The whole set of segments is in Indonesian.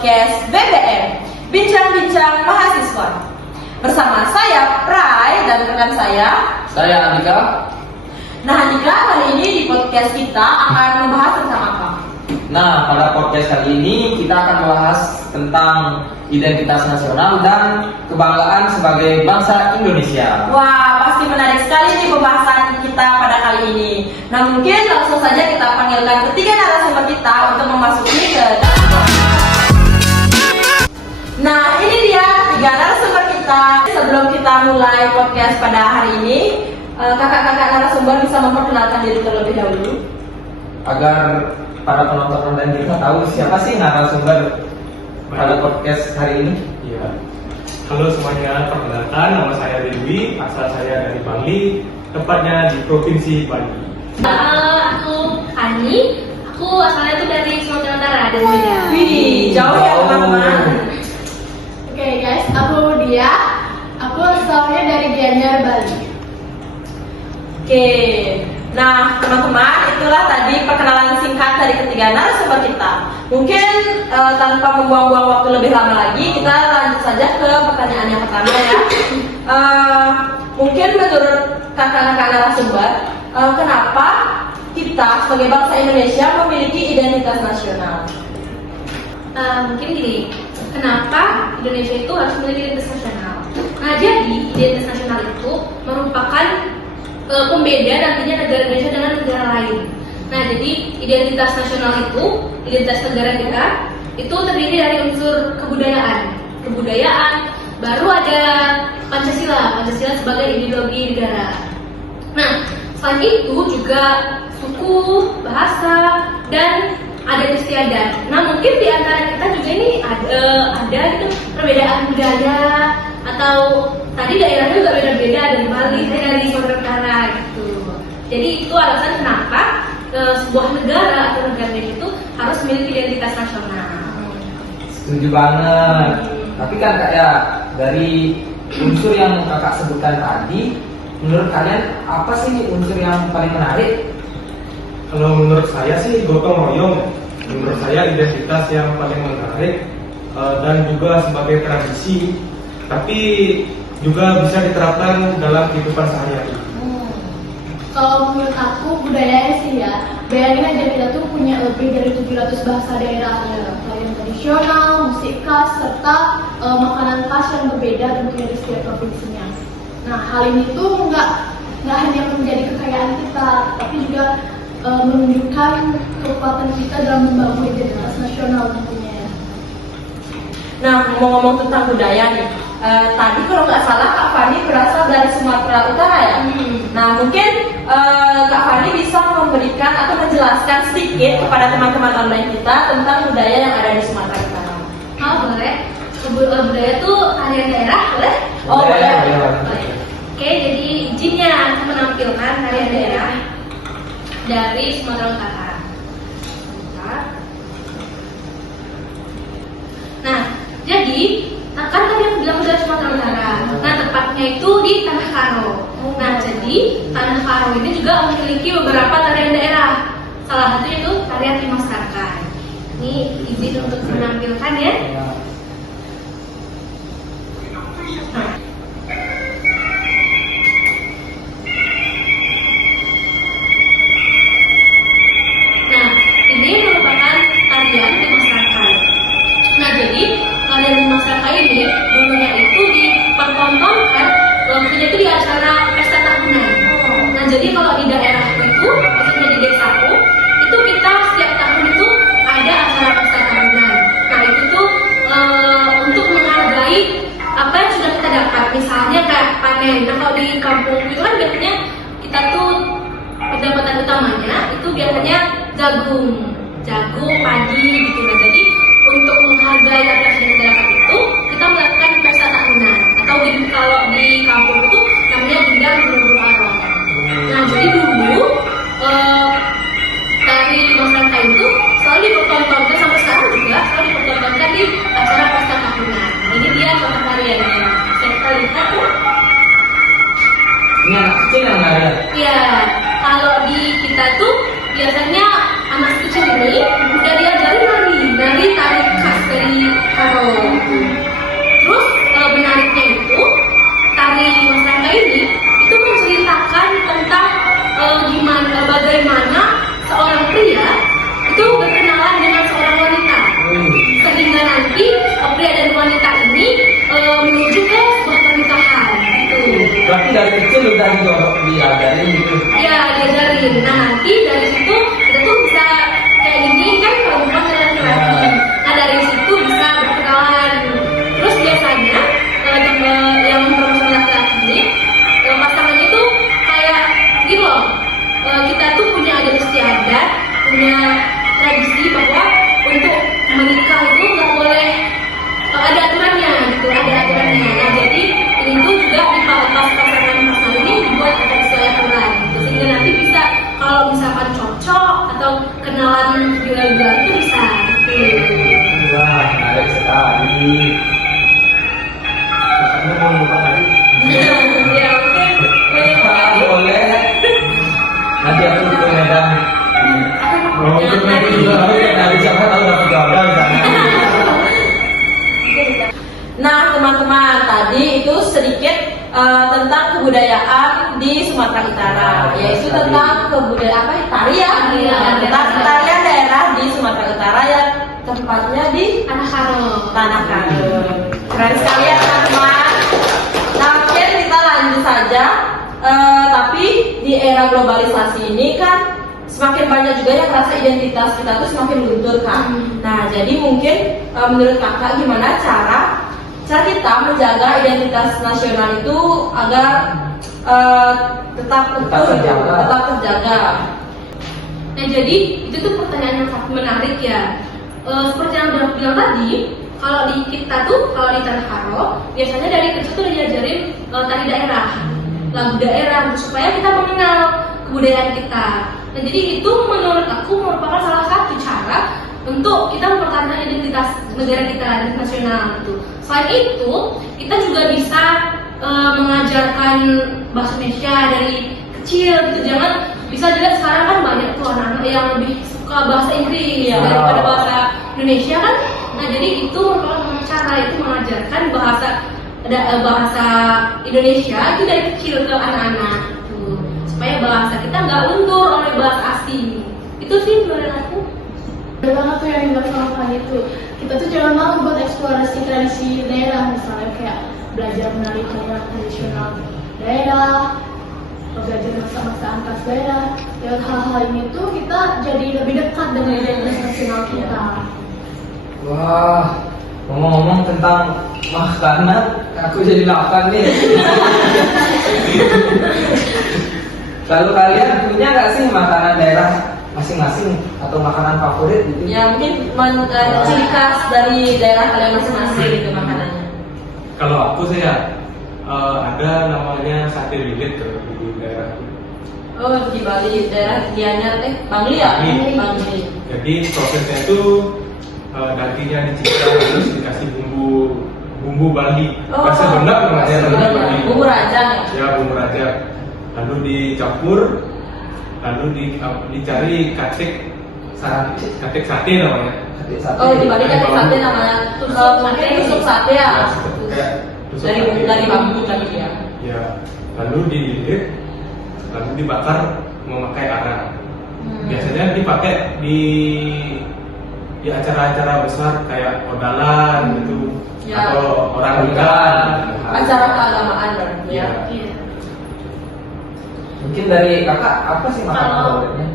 podcast BBM, Bincang-Bincang Mahasiswa. Bersama saya, Prai, dan rekan saya Andika. Nah, Andika, hari ini di podcast kita akan membahas tentang apa? Nah, pada podcast kali ini kita akan membahas tentang identitas nasional dan kebanggaan sebagai bangsa Indonesia. Wah, pasti menarik sekali nih pembahasan kita pada kali ini. Nah, mungkin langsung saja kita panggilkan ketiga narasumber kita untuk memasuki ke Nah, ini dia ketiga narasumber kita. Sebelum kita mulai podcast pada hari ini, kakak-kakak narasumber bisa memperkenalkan diri terlebih dahulu. Agar para penonton dan kita tahu siapa sih narasumber pada podcast hari ini. Iya. Halo semuanya, perkenalkan nama saya Dewi, asal saya dari Bali, tepatnya di Provinsi Bali. Aku Hani, aku asalnya itu dari Sumatera Utara, dari Medan. Wih, jauh ya teman-teman. Oke guys, aku Dia. Aku asalnya dari Gianyar, Bali. Oke, nah teman-teman, itulah tadi perkenalan singkat dari ketiga narasumber kita. Mungkin tanpa membuang-buang waktu lebih lama lagi, kita lanjut saja ke pertanyaan yang pertama ya. Mungkin menurut kakak-kakak narasumber, kenapa kita sebagai bangsa Indonesia memiliki identitas nasional? Mungkin gini, kenapa Indonesia itu harus memiliki identitas nasional? Nah, jadi identitas nasional itu merupakan pembeda nantinya negara Indonesia dengan negara lain. Nah, jadi identitas nasional itu, identitas negara kita itu terdiri dari unsur kebudayaan, baru ada Pancasila sebagai ideologi negara. Nah, selain itu juga suku, bahasa, dan adat istiadat. Nah, mungkin di antara kita juga ini ada itu perbedaan budaya, atau tadi daerahnya juga beda-beda, dari Bali, saya dari Sumatera Utara gitu. Jadi itu alasan kenapa sebuah negara atau negara itu harus memiliki identitas nasional. Setuju banget. Tapi kan kayak dari unsur yang kakak sebutkan tadi, menurut kalian apa sih unsur yang paling menarik? Kalau menurut saya sih gotong royong. Menurut saya identitas yang paling menarik dan juga sebagai tradisi, tapi juga bisa diterapkan dalam kehidupan sehari-hari. Kalau menurut aku budayanya sih ya, bayangin aja kita tuh punya lebih dari 700 bahasa daerah, ada tarian tradisional, musik khas, serta makanan khas yang berbeda tentunya di setiap provinsinya. Nah, hal ini tuh nggak hanya menjadi kekayaan kita, tapi juga menunjukkan kekuatan kita dalam membangun identitas nasional tentunya ya. Nah, ngomong-ngomong tentang budaya nih, tadi kalau nggak salah Kak Fani berasal dari Sumatera Utara ya. Nah, mungkin Kak Fani bisa memberikan atau menjelaskan sedikit kepada teman-teman online kita tentang budaya yang ada di Sumatera Utara. Oh, boleh. Budaya itu tarian daerah, boleh? Oh, boleh. Oke, jadi izinnya aku menampilkan tarian daerah dari Sumatera Utara. Bentar. Nah, jadi kan tadi aku bilang dari Sumatera Utara. Nah, tepatnya itu di Tanah Karo. Nah, jadi Tanah Karo ini juga memiliki beberapa tarian daerah. Salah satunya itu tarian Dimas Rakar. Ini izin untuk menampilkan ya. Nah, ini merupakan tarian Dimas Rakar. Nah, jadi tarian Dimas Rakar ini dulunya itu dipertontonkan waktunya itu di acara pesta tahunan. Nah, jadi kalau di daerah itu, maksudnya di desaku, itu kita setiap tahun itu ada acara pesta tahunan. Nah, itu tuh untuk menghargai apa yang sudah kita dapat. Misalnya kayak panen. Nah, kalau di kampung itu kan biasanya kita tuh pendapatan utamanya itu biasanya jagung, padi gitu. Nah, jadi untuk menghargai apa yang sudah kita dapat itu, kita melakukan pesta tahunan. Atau kalau di kampung itu namanya gendang buru arong. Nah, jadi dulu tari masyarakat itu selalu dipertontonkan sampai sekarang juga selalu dipertontonkan di acara pesta tahunan. Nah, ini dia contoh tariannya. Kita lihat ya. Ini anak kecil yang nari. Iya, kalau di kita tuh biasanya anak kecil ini udah diajarin nari tari khas dari kecil udah diajarin gitu. Iya, diajarin. Nah, nanti dari situ kita tuh bisa kayak gini kan perempuan dan laki-laki. Nah, dari situ bisa berkenalan. Terus biasanya yang perempuan sama laki-laki ini pasangannya tuh kayak gitu loh. Kita tuh punya adat istiadat, punya tradisi bahwa untuk menikah itu nggak boleh ada aturannya gitu, ada aturannya. Nah, jadi ini tuh juga di pasangan ini dibuat ada sesuai aturan gitu. Sehingga nanti bisa kalau misalkan cocok atau kenalan juga itu bisa gitu. Wah, menarik sekali. Kamu mau lupa tadi? Ya, oke. Boleh. Nanti aku ke Medan. Oh, untuk itu juga Nanti siapa tahu dapat jawaban di sana. Nah, teman-teman, tadi itu sedikit tentang kebudayaan di Sumatera Utara, yaitu tentang kebudayaan tarian, tentang tarian daerah di Sumatera Utara yang tempatnya di Tanah Karo. Tanah Karo. Keren sekali ya teman-teman. Nah, mungkin kita lanjut saja. Tapi di era globalisasi ini kan semakin banyak juga yang merasa identitas kita tuh semakin luntur kan. Nah, jadi mungkin menurut kakak gimana cara kita menjaga identitas nasional itu agar tetap terjaga. Nah, jadi itu tuh pertanyaan yang sangat menarik ya. Seperti yang udah bilang tadi, kalau di kita tuh, kalau di Tanah Karo, biasanya dari kecil tuh diajarin tari daerah, lagu daerah, supaya kita mengenal kebudayaan kita. Nah, jadi itu menurut aku merupakan salah satu cara untuk kita mempertahankan identitas negara kita, identitas nasional gitu. Selain itu, kita juga bisa mengajarkan bahasa Indonesia dari kecil gitu. Jangan bisa dilihat sekarang kan banyak tuh anak-anak yang lebih suka bahasa Inggris daripada bahasa Indonesia kan. Nah, jadi itu merupakan cara itu mengajarkan bahasa Indonesia itu dari kecil ke anak-anak gitu. Supaya bahasa kita nggak luntur oleh bahasa asing. Itu sih menurut aku. Ada banget tuh yang dibilang sama Fanny itu. Kita tuh jangan malu buat eksplorasi tradisi daerah, misalnya kayak belajar menari tarian tradisional daerah, belajar masak-masakan khas daerah. Lewat hal-hal ini tuh kita jadi lebih dekat dengan identitas nasional kita. Wah, ngomong-ngomong tentang makanan, aku jadi lapar nih. Lalu kalian punya nggak sih makanan daerah masing-masing atau makanan favorit gitu? Ya mungkin ciri khas dari daerah kalian masing-masing gitu makanannya. Kalau aku sih ya ada namanya sate lilit tuh di daerah. Oh, di Bali, daerah Gianyar, Bangli ya? Bangli. Bangli. Jadi prosesnya itu dagingnya dicicah terus dikasih bumbu Bali. Bahasa benar namanya Bali. Bumbu raja ya? Ya, bumbu raja. Lalu dicampur, lalu dicari kacek sate namanya. Oh, di Bali kan sate namanya. Mungkin tusuk sate ya? Kayak tusuk Dari sate. bambu tadi ya? Ya, lalu dililit, lalu dibakar memakai arang. Biasanya dipakai di acara-acara besar kayak odalan gitu, Ya. atau orang nikah. Acara keagamaan berarti ya? Iya. Mungkin dari kakak apa sih makanan favoritnya?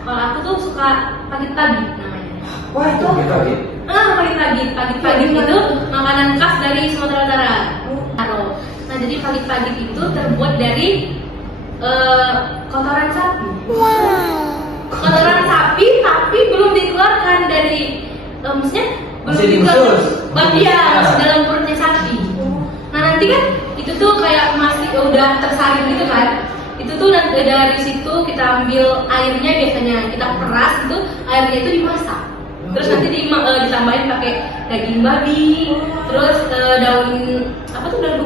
Kalau aku tuh suka pagi-pagi namanya. Wah, itu gitu. Pagi-pagi itu makanan khas dari Sumatera Utara. Nah, jadi pagi-pagi itu terbuat dari kotoran sapi. Kotoran sapi tapi belum dikeluarkan dari maksudnya belum Masih dikeluarkan diusus. bagian masih dalam perutnya sapi. Nah, nanti kan itu tuh kayak masih udah tersaring gitu kan. Itu tuh nanti dari situ kita ambil airnya, biasanya kita peras itu airnya itu dimasak. Terus nanti ditambahin pakai daging babi, terus daun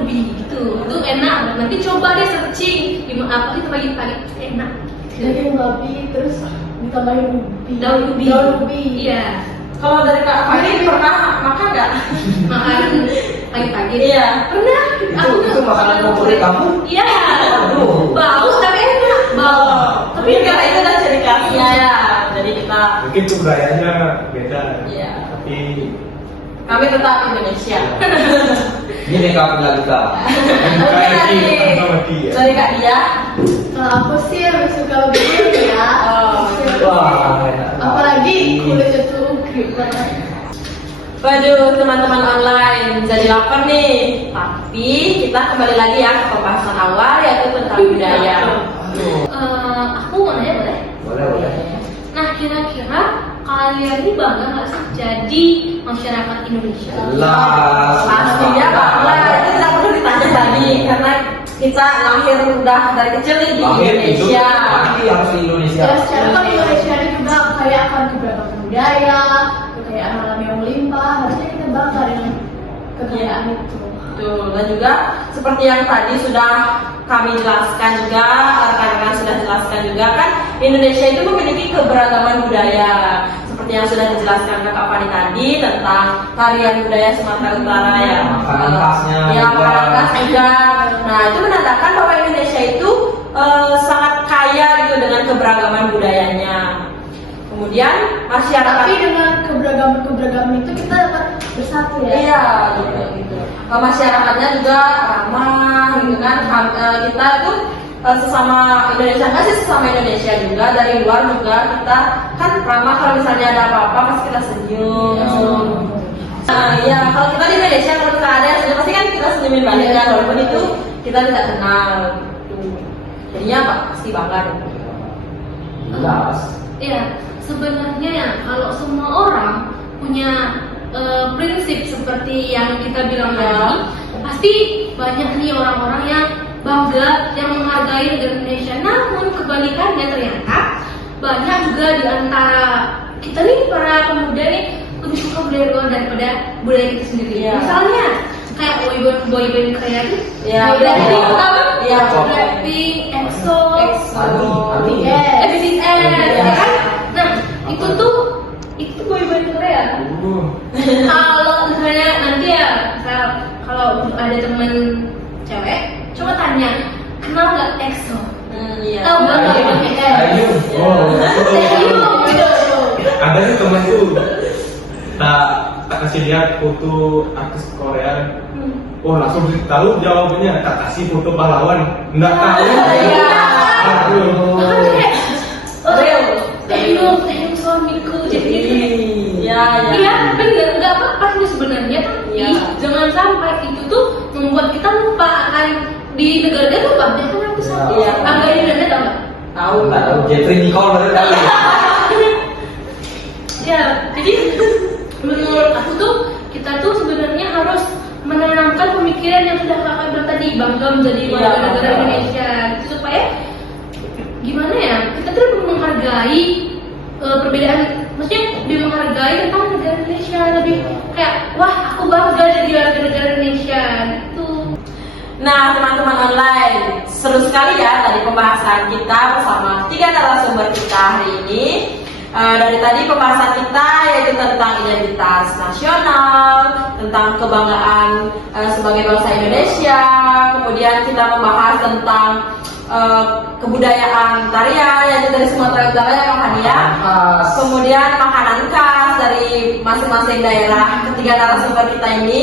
ubi gitu. Itu enak banget. Nanti coba deh searching apa itu pagi-pagi enak. Daging babi terus ditambahin ubi. Daun ubi. Iya. Kalau dari Kak Fani pernah makan nggak? Makan pagi-pagi. Iya. Pernah. Itu makanan favorit kamu? Iya. Aduh. Bau tapi enak. Bau. Tapi karena itu adalah ciri khasnya ya. Jadi kita Mungkin kebudayaannya beda, Iya. tapi Kami tetap Indonesia. Ini kak Lalita. Sorry Kak Dia. Kalau aku sih lebih suka begini ya. Wah, Apalagi kulitnya tuh grip banget. Waduh, teman-teman online jadi lapar nih. Tapi kita kembali lagi ya ke pembahasan awal yaitu tentang budaya. Aku mau nanya boleh? Boleh. Nah, kira-kira kalian ini bangga nggak sih jadi masyarakat Indonesia? Jelas. Pastinya bangga, itu tidak perlu ditanya lagi karena kita lahir udah dari kecil nih di Lahir hidup Indonesia. mati harus di Indonesia. Ya secara kan Indonesia ini juga kaya akan keberagaman budaya, kekayaan alam yang melimpah. Harusnya kita bangga dengan kekayaan itu. Betul, dan juga seperti yang tadi sudah kami jelaskan juga, rekan-rekan sudah jelaskan juga kan, Indonesia itu memiliki keberagaman budaya. Seperti yang sudah dijelaskan Kak Fani tadi tentang tarian budaya Sumatera Utara ya. Makanan khasnya Ya, juga. makanan khas juga. Nah, itu menandakan bahwa Indonesia itu sangat kaya gitu dengan keberagaman budayanya. Kemudian masyarakat Tapi dengan keberagaman itu kita dapat bersatu ya. iya gitu. Masyarakatnya juga ramah gitu kan. Kita tuh sesama Indonesia, nggak sih sesama Indonesia juga, dari luar juga kita kan ramah. Kalau misalnya ada apa-apa pasti kita senyum. Nah, iya, kalau kita di Indonesia kalau kita ada yang senyum pasti kan kita senyumin balik kan, walaupun itu kita tidak kenal. Jadinya apa? Pasti bangga dong. Jelas. Iya, sebenarnya ya kalau semua orang punya prinsip seperti yang kita bilang tadi, pasti banyak nih orang-orang yang bangga, yang menghargai negara Indonesia. Namun kebalikannya ternyata banyak juga di antara kita nih para pemuda nih lebih suka budaya luar daripada budaya kita sendiri. Iya. Misalnya kayak boyband kreatif, Iya, Blackpink, iya. tahu kan? Iya. Blackpink, EXO, Army. Yes. BTS, ya kan? Nah, itu boyband Korea. Kalau misalnya nanti ya, kalau ada temen cewek, coba tanya, kenal nggak EXO? Iya. Tahu nggak BTS? Ayo. Ada nih temanku, tak kasih lihat foto artis Korea. Oh langsung tahu jawabannya, tak kasih foto pahlawan, nggak tahu. Aduh. Thank you suamiku, jadi gitu. Iya. Iya, bener, nggak apa-apa sih sebenarnya, tapi Iya. jangan sampai itu tuh membuat kita lupa akan di negara dia tuh banyak kan aku sama. Iya. Angga Indonesia tahu nggak? Tahu Nggak tahu. Jeffrey Nicole baru tahu. Ya, jadi menurut aku tuh kita tuh sebenarnya harus menanamkan pemikiran yang sudah kakak bilang tadi, bangga menjadi warga Iya, negara bangga. Indonesia, gitu, supaya gimana ya, kita tuh menghargai perbedaan, maksudnya lebih menghargai tentang negara Indonesia, lebih kayak wah aku bangga jadi warga negara Indonesia gitu. Nah, teman-teman online, seru sekali ya tadi pembahasan kita bersama 3 narasumber kita hari ini. Dari tadi pembahasan kita yaitu tentang identitas nasional, tentang kebanggaan sebagai bangsa Indonesia. Kemudian kita membahas tentang kebudayaan tarian yaitu dari Sumatera Utara ya Kak Hania. Kemudian makanan khas dari masing-masing daerah ketiga narasumber kita ini.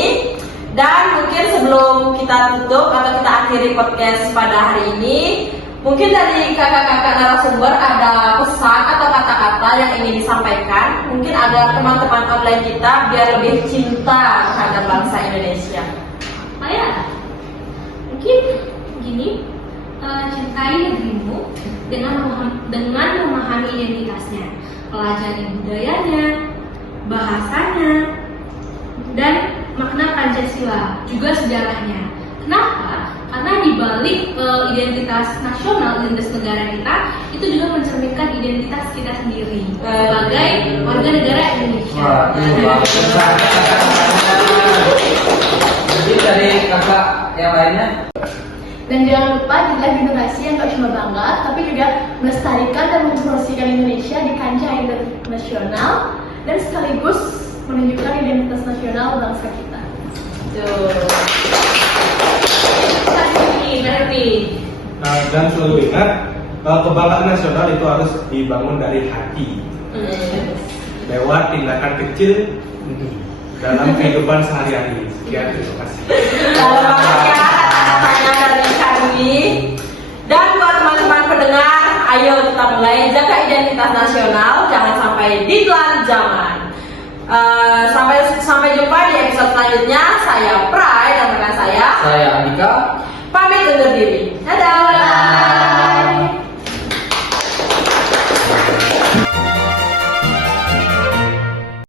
Dan mungkin sebelum kita tutup atau kita akhiri podcast pada hari ini, mungkin dari kakak-kakak narasumber ada pesan atau kata-kata yang ingin disampaikan, mungkin agar teman-teman online kita biar lebih cinta terhadap bangsa Indonesia. Ya, mungkin gini, cintai negerimu dengan memahami identitasnya, pelajari budayanya, bahasanya, dan makna Pancasila, juga sejarahnya. Kenapa? Karena di balik identitas nasional, identitas negara kita, itu juga mencerminkan identitas kita sendiri sebagai warga negara Indonesia. Wah, itu Jadi dari kakak yang lainnya. Dan jangan lupa jadilah generasi yang gak cuma bangga, tapi juga melestarikan dan mempromosikan Indonesia di kancah internasional dan sekaligus menunjukkan identitas nasional bangsa kita. Nah, dan selalu ingat kebanggaan nasional itu harus dibangun dari hati lewat tindakan kecil. dalam kehidupan sehari-hari. Sekian, terima kasih. Kalau banget ya kata-katanya dari kami. Dan buat teman-teman pendengar, ayo kita mulai jaga identitas nasional, jangan sampai ditelan zaman. Sampai jumpa di episode selanjutnya. Saya Prai dan rekan saya Andika. pamit undur diri. Dadah.